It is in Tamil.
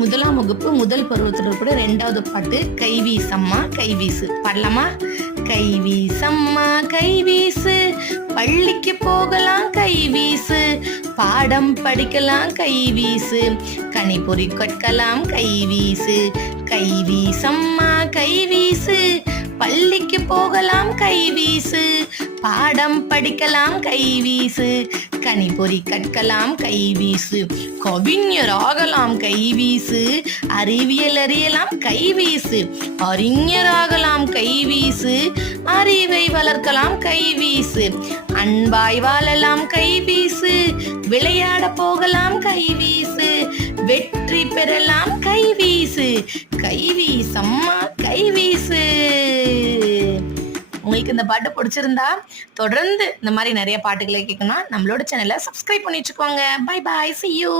முதலாம் வகுப்பு முதல் பருவத்தில் கூட 2வது பாட்டு கைவீசம்மா கைவீசு பாடலாமா? கைவீசம்மா கைவீசு, பள்ளிக்கு போகலாம் கைவீசு, பாடம் படிக்கலாம் கைவீசு, கணிப்பொறி கற்கலாம் கைவீசு. கைவீசம்மா கைவீசு, பள்ளிக்கு போகலாம் கைவீசு, பாடம் படிக்கலாம் கைவீசு, கணிப்பொறி கற்கலாம் கைவீசு, கவிஞர் ஆகலாம் கைவீசு, அறிவியல் அறியலாம் கைவீசு, அறிஞராகலாம் கைவீசு, அறிவை வளர்க்கலாம் கைவீசு, அன்பாய் வாழலாம் கைவீசு, விளையாட போகலாம் கைவீசு, வெற்றி பெறலாம் கைவீசு. கைவீசம்மா கைவீசு. உங்களுக்கு இந்த பாட்டு பிடிச்சிருந்தா தொடர்ந்து இந்த மாதிரி நிறைய பாட்டுகளை கேட்கணும். நம்மளோட சேனலை சப்ஸ்கிரைப் பண்ணி வச்சுக்கோங்க. Bye bye, see you.